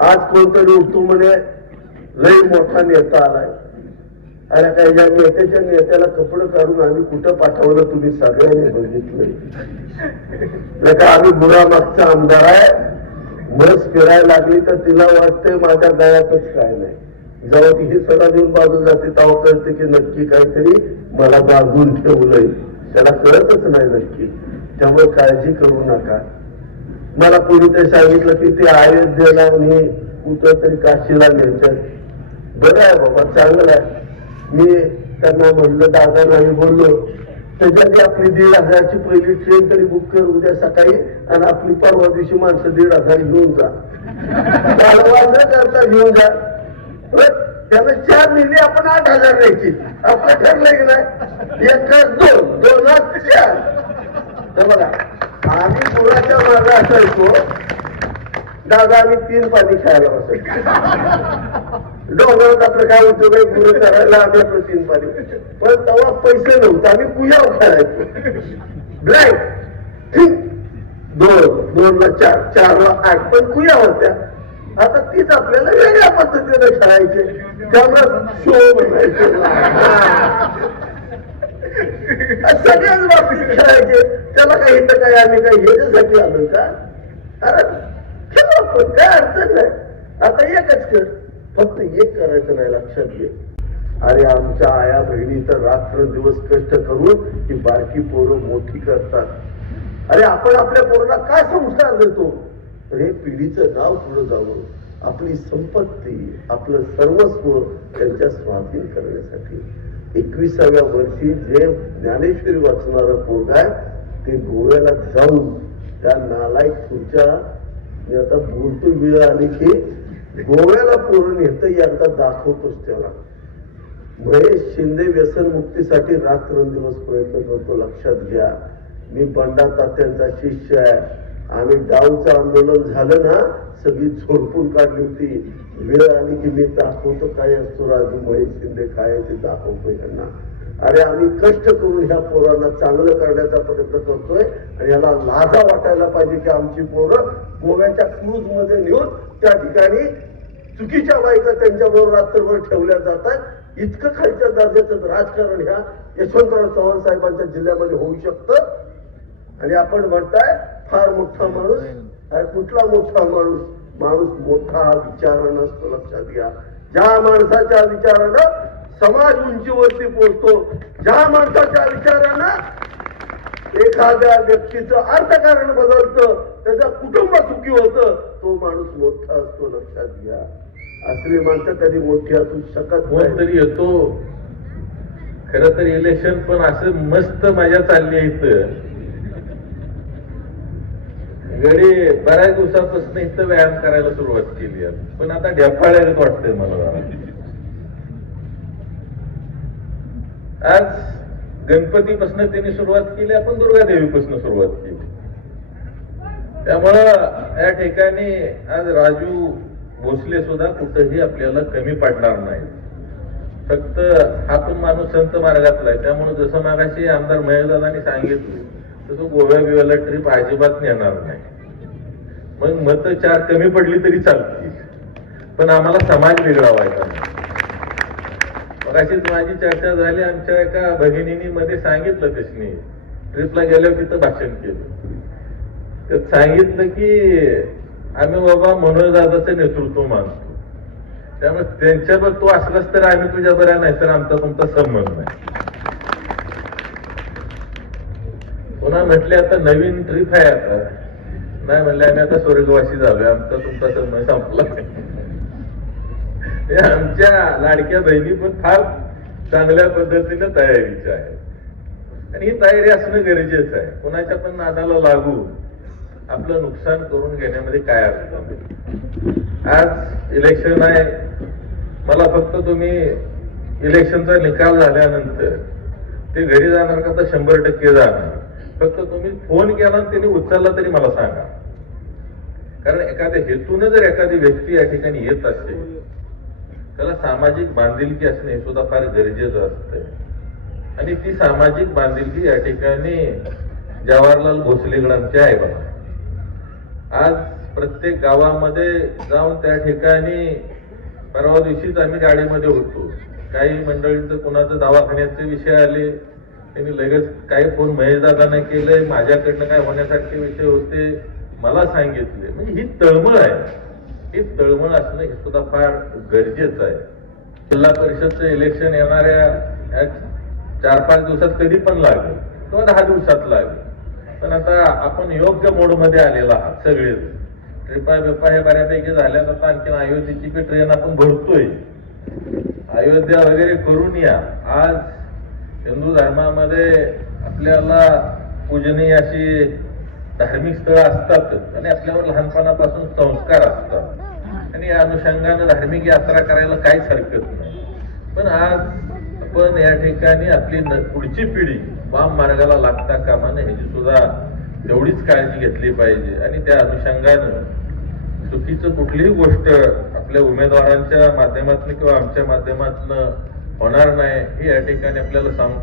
आज कोणतरी उठतो म्हणे लई मोठा नेता आलाय, आणि काही ज्या नेत्याच्या नेत्याला कपडे काढून आम्ही कुठं पाठवलं तुम्ही सगळ्यांनी बघितलंय. नका आम्ही बुरा मागचा आमदार आहे, बस फिरायला लागली तर तिला वाटतंय माझ्या गळ्यातच काय नाही. जेव्हा ती ही सडा देऊन बाजून जाते तेव्हा कळते की नक्की काहीतरी मला बांधून ठेवलंय, त्याला कळतच नाही नक्की. त्यामुळे काळजी करू नका. मला कोणीतरी सांगितलं की ते अयोध्येला आणि कुठं तरी काशीला न्यायचं. बरं आहे बाबा, चांगलं आहे. मी त्यांना म्हणलं, दादा नाही बोललो त्याच्यात आपली 1,500ची पहिली ट्रेन तरी बुक कर उद्या सकाळी, आणि आपली परवा दिवशी माणसं 1,500 घेऊन जा, न करता घेऊन जा. त्याला 4 लिहिली, आपण 8,000 द्यायची. आपलं ठरलंय की नाही, 1 2 4. तर बघा, आम्ही पुराच्या मागे असायचो दादा, आम्ही 3 पाणी खायला बसायचो. डोंगरात आपलं काय होतं काही गुरु करायला आम्ही आपलं 3 पाणी, पण तेव्हा पैसे नव्हते, आम्ही कुयाव खेळायचो. ब्लॅक 2 ला 4, 4 ला 8, पण कुया होत्या. आता तीच आपल्याला वेगळ्या पद्धतीने खेळायचे, त्यामुळे शो बनायचे. सगळ्याच बाबतीत खेळायचे. त्याला काही इथं काय आम्ही काही ह्याच्यासाठी आलो का? अरे खेळ आपण, काय अडचण नाही. आता एकच कर, फक्त एक करायचं नाही, लक्षात घे. अरे आमच्या आया बहिणी तर रात्रंदिवस कष्ट करून ही बारकी पोरं मोठी करतात. अरे आपण आपल्या पोराला काय संस्कार देतो? तर हे पिढीचं नाव पुढे जावं, आपली संपत्ती, आपलं सर्वस्व त्यांच्या स्वाधीन करण्यासाठी. 21व्या वर्षी जे ज्ञानेश्वरी वाचणारं पोरग आहे ते गोव्याला जाऊन त्या नालायक खुर्च्या, मी आता बोलतो वेळ आली की गोव्याला पोरण येतं, एकदा दाखवतोच त्याला. महेश शिंदे व्यसनमुक्तीसाठी रात्रंदिवस प्रयत्न करतो, लक्षात घ्या. मी बंडा तात्यांचा शिष्य आहे. आम्ही डाऊचं आंदोलन झालं ना, सगळी झोडपून काढली होती. वेळ आली की मी दाखवतो काय असतो राजू महेश शिंदे काय ते दाखवतोय त्यांना. अरे आम्ही कष्ट करून ह्या पोरांना चांगलं करण्याचा प्रयत्न करतोय, आणि याला लाजा वाटायला पाहिजे की आमची पोरं गोव्याच्या क्रूज मध्ये नेऊन त्या ठिकाणी चुकीच्या बायका त्यांच्याबरोबर रात्रभर ठेवल्या जातात. इतकं खालच्या दर्जाचं राजकारण ह्या यशवंतराव चव्हाण साहेबांच्या जिल्ह्यामध्ये होऊ शकतं. आणि आपण म्हणताय फार मोठा माणूस. अरे कुठला मोठा माणूस? माणूस मोठा विचारानं असतो, लक्षात घ्या. ज्या माणसाच्या विचारानं समाज उंचीवरती पोहोचतो, ज्या माणसाच्या विचारानं एखाद्या व्यक्तीचं अर्थकारण बदलतं, त्याचं कुटुंब सुखी होतं, तो माणूस मोठा असतो, लक्षात घ्या. असली माणसं कधी मोठी असू शकत कोणतरी येतो. खरं तर इलेक्शन पण असं मस्त मजा चालली आहे इथं. गडी बऱ्याच दिवसापासून इथं व्यायाम करायला सुरुवात केली आहे, पण आता ढेपाळ्यात वाटतंय मला जरा. आज गणपतीपासून त्यांनी सुरुवात केली, आपण दुर्गादेवीपासून सुरुवात केली. त्यामुळं या ठिकाणी आज राजू भोसले सुद्धा कुठंही आपल्याला कमी पडणार नाही. फक्त हा पण माणूस संत मार्गातला आहे, त्यामुळे जसं मागाशी आमदार महेशदादांनी सांगितलं तसं गोव्या बिव्याला ट्रिप अजिबात नेणार नाही. मग मत 4 कमी पडली तरी चालतील, पण आम्हाला समाज वेगळावायचा नाही. मग अशीच माझी चर्चा झाली. आमच्या एका भगिनींनी मध्ये सांगितलं, कशनी ट्रिपला गेल्यावर तिथं भाषण केलं. त्यात सांगितलं की आम्ही बाबा मनोज दादाचं नेतृत्व मानतो, त्यामुळे त्यांच्यावर तो असलाच तर आम्ही तुझ्या बऱ्या, नाही तर आमचा तुमचा संबंध नाही. पुन्हा म्हटले आता नवीन ट्रिप आहे, आता नाही म्हणले आम्ही आता स्वर्गवासी झालोय, आमचा तुमचा संबंध संपला. आमच्या लाडक्या बहिणी पण फार चांगल्या पद्धतीने तयारीच्या आहेत, आणि ही तयारी असणं गरजेचं आहे. कोणाच्या पण नादाला लागू आपलं नुकसान करून घेण्यामध्ये काय अर्थ नाही. आज इलेक्शन आहे, मला फक्त तुम्ही इलेक्शनचा निकाल झाल्यानंतर ते घरी जाणार का तर 100% जाणार. फक्त तुम्ही फोन केला त्यांनी उचलला तरी मला सांगा, कारण एखाद्या हेतून जर एखादी व्यक्ती या ठिकाणी येत असेल त्याला सामाजिक बांधिलकी असणे हे सुद्धा फार गरजेचं असतं. आणि ती सामाजिक बांधिलकी या ठिकाणी जवाहरलाल भोसलेकडे आमचे आहे बघा. आज प्रत्येक गावामध्ये जाऊन त्या ठिकाणी परवा दिवशीच आम्ही गाडीमध्ये होतो. काही मंडळींचं कुणाचं दवाखान्याचे विषय आले, त्यांनी लगेच काही फोन महेशदादांना केलंय, माझ्याकडनं काय होण्यासारखे विषय होते मला सांगितले. म्हणजे ही तळमळ आहे, ही तळमळ असणं हे सुद्धा फार गरजेचं आहे. जिल्हा परिषदचं इलेक्शन येणाऱ्या 4-5 दिवसात कधी पण लागेल किंवा 10 दिवसात लागेल, पण आता आपण योग्य मोडमध्ये आलेला आहात सगळेच. ट्रिपा बिपा हे बऱ्यापैकी झाल्यात. आता आणखी अयोध्येची बी ट्रेन आपण भरतोय. अयोध्या वगैरे करून या. आज हिंदू धर्मामध्ये आपल्याला पूजनीय अशी धार्मिक स्थळं असतात आणि आपल्यावर लहानपणापासून संस्कार असतात आणि या अनुषंगानं धार्मिक यात्रा करायला काहीच हरकत नाही. पण आज आपण या ठिकाणी आपली पुढची पिढी वाम मार्गाला लागता कामा नये ह्याची सुद्धा तेवढीच काळजी घेतली पाहिजे. आणि त्या अनुषंगानं चुकीचं कुठलीही गोष्ट आपल्या उमेदवारांच्या माध्यमातून किंवा आमच्या माध्यमातून होणार नाही हे या ठिकाणी आपल्याला सांगतो.